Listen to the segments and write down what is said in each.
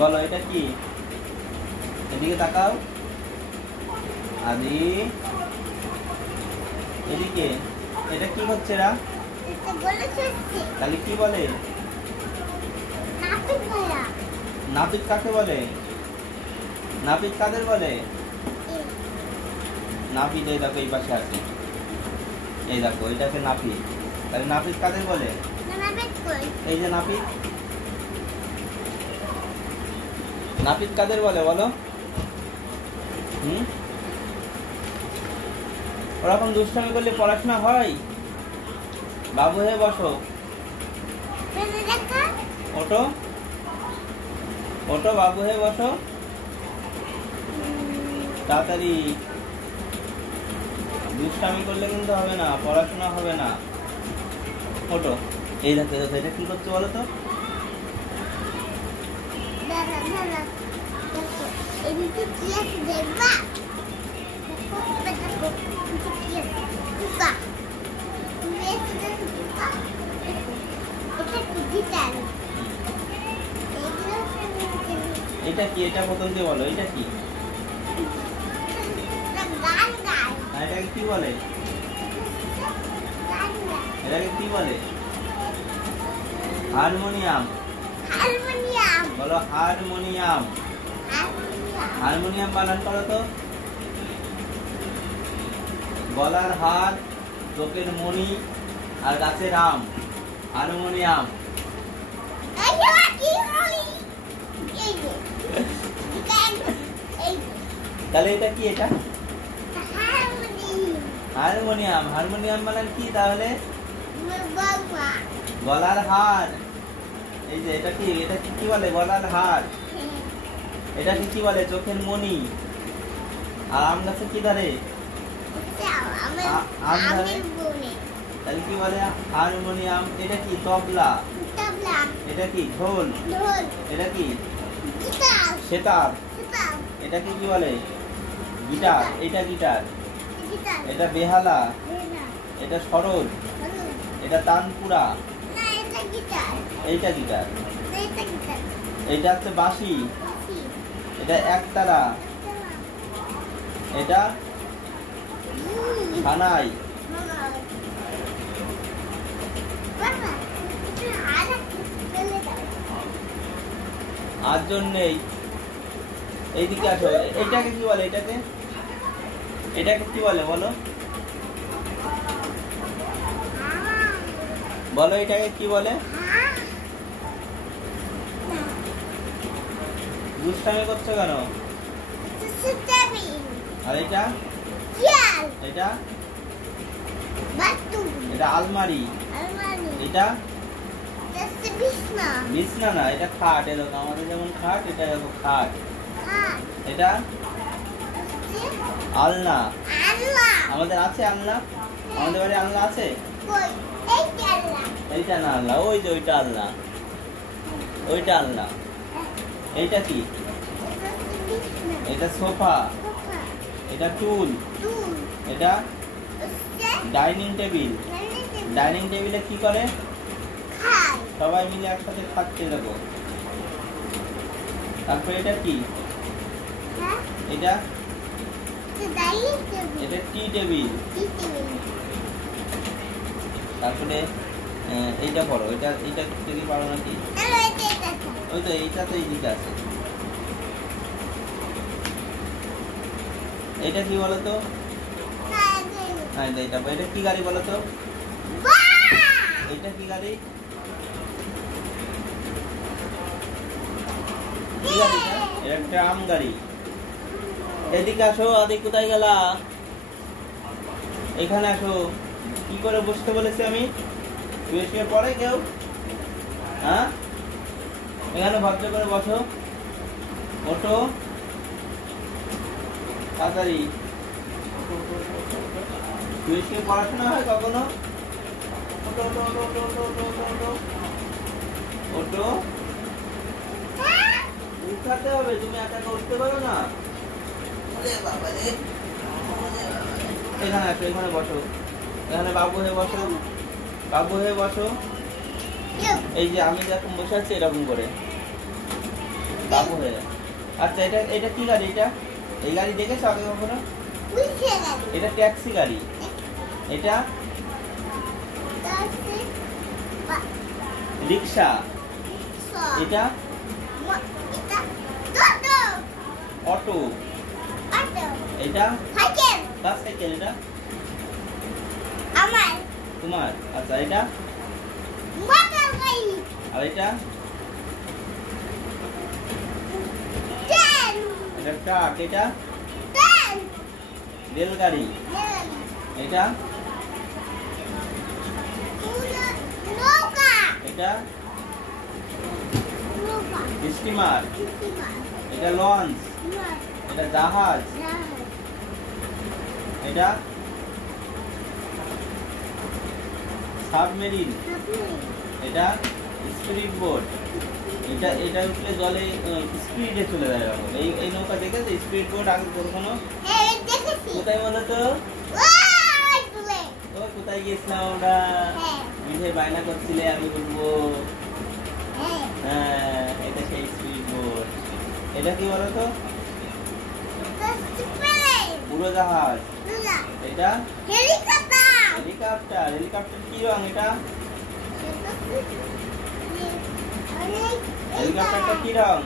বলো এটা কি? এদিকে তাকাও। আদি এদিকে। এটা কি হচ্ছে রা? তাহলে কি বলে? নাপিত কাকে বলে? নাপিত কাদের বলে? নাপিত এই দেখো এই পাশে আছে, এই দেখো এটাকে নাপিত। তাহলে নাপিত কাদের বলে? এই যে নাপিত, নাপিত কাদের বলে বলো? ওরকম দুষ্টামি করলে পড়াশোনা হয়? বাবু হয়ে বসো। ওঠো ওঠো, বাবু হয়ে বসো তাড়াতাড়ি। দুষ্টামি করলে কিন্তু হবে না, পড়াশোনা হবে না। ওঠো। এই দেখো এটা কি করছে বলো তো? এটা কি? এটা প্রথম দিয়ে বলো, এটা কি? এটাকে কি বলে? এটাকে কি বলে? হারমোনিয়াম। বলো হারমোনিয়াম। হারমোনিয়াম বানান করো তো। গলার হার, চোখের মণি আর গাছের আম, হারমোনিয়াম। তাহলে এটা কি? এটা হারমোনিয়াম। হারমোনিয়াম মানে কি তাহলে? গলার হার। এই যে এটা কি? এটা কি বলে? গলার হার। এটাকে কি বলে? চোখের মণি। আর আম গাছে কি ধরে? আম ধরে। তাহলে কি বলে? হারমোনিয়াম। এটা কি? তবলা। এটা কি? ঢোল। এটা কি? সেতার। এটাকে কি বলে? গিটার। এটা গিটার। এটা বেহালা। এটা সরোদ। এটা তানপুরা। এইটা গিটার। এটা হচ্ছে বাঁশি। এটা একতারা। এটা সানাই। আর জন্যেই এইদিকে আসো। এটাকে কি বলে? এটাকে এটাকে কি বলে বলো? বলো এটাকে কি বলে? দুষ্টামি করছো কেন? আর এটা? এটা এটা আলমারি। এটা বিছনা না, এটা খাট। এ দেখো আমাদের যেমন খাট, এটা দেখো খাট। এটা আলনা। আমাদের আছে আলনা? আমাদের বাড়ি আলনা আছে? এইটা না আলনা, ওই যে ওইটা আলনা, ওইটা আলনা। এইটা কি? এটা সোফা। এটা টুল। এটা ডাইনিং টেবিল। ডাইনিং টেবিলে কি করে? সবাই মিলে একসাথে খাচ্ছে দেখো। তারপরে এটা কি? এটা এটা টি টেবিল। তারপরে এইটা পড়ো। এটা এইটা থেকে পারো নাকি? ওই তো এইটা তো এইদিকে আছে। এটা কি বলো তো? হ্যাঁ এটা কি গাড়ি বলো তো? এটা কি গাড়ি? কি গাড়ি? এটা একটা আম গাড়ি। এদিকে আসো। আদি কোথায় গেলা? এখানে আসো। কি করে বসতে বলেছি আমি? শুয়ে পড়ে কেউ? হ্যাঁ, এখানে ভদ্র করে বসো। ওঠো তাড়াতাড়ি। শুয়ে পড়াশোনা হয় কখনো? ওঠো ওঠো ওঠো ওঠো ওঠো ওঠো ওঠো। উঠাতে হবে, তুমি একা উঠতে পারো না। এখানে আসো, এখানে বসো। এখানে বাবু হয়ে বসো। বাবু হয়ে বসো। এই যে আমি যখন বসে আছি এরকম করে। বাবু হয়ে গেছে। আচ্ছা এটা এটা কি গাড়ি? এটা এই গাড়ি দেখেছো আগে কখনো? এটা ট্যাক্সি গাড়ি। এটা রিক্সা। এটা অটো। এটা কার সাইকেল? এটা তোমার। আচ্ছা এটা আর এটা এটা ট্রাক। এটা রেলগাড়ি। এটা এটা স্টিমার। এটা লঞ্চ। এটা জাহাজ। এটা সাবমেরিন। এটা স্পিড বোট। এটা এটা উঠলে জলে স্পিডে চলে যায় এরকম। এই নৌকা দেখেছো স্পিড বোট আগে কখনো? কোথায় বলো তো? কোথায় গিয়েছিলাম আমরা? বিধে বায়না করছিলে আমি বলবো। হ্যাঁ এটা সেই স্পিড বোট। এটা কি বলো তো? উড়োজাহাজ। এটা হেলিকপ্টার। হেলিকপ্টার কি রং? এটা হেলিকপ্টারটা কি রং?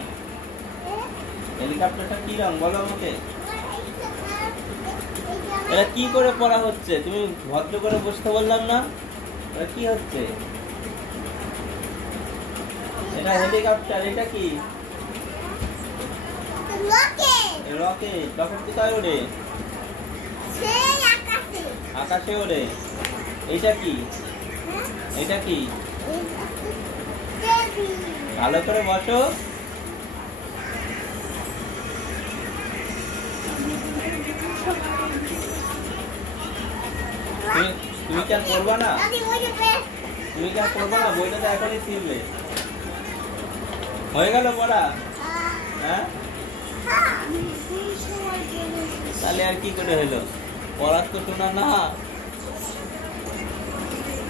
হেলিকপ্টারটা কি রং বলো আমাকে। এটা কি করে পড়া হচ্ছে? তুমি ভদ্র করে বসতে বললাম না? এটা কি হচ্ছে? এটা হেলিকপ্টার। এটা কি? রকেট। রকেট কোথায় ওড়ে? আকাশে ওড়ে। এটা কি? এটা কি? ভালো করে বসো। তুমি কি আর করবা না? তুমি কি আর করবা না? বইটা তো এখনই ছিলবে। হয়ে গেল পড়া? হ্যাঁ তাহলে আর কি করে হলো? পড়ার তো শোনা না।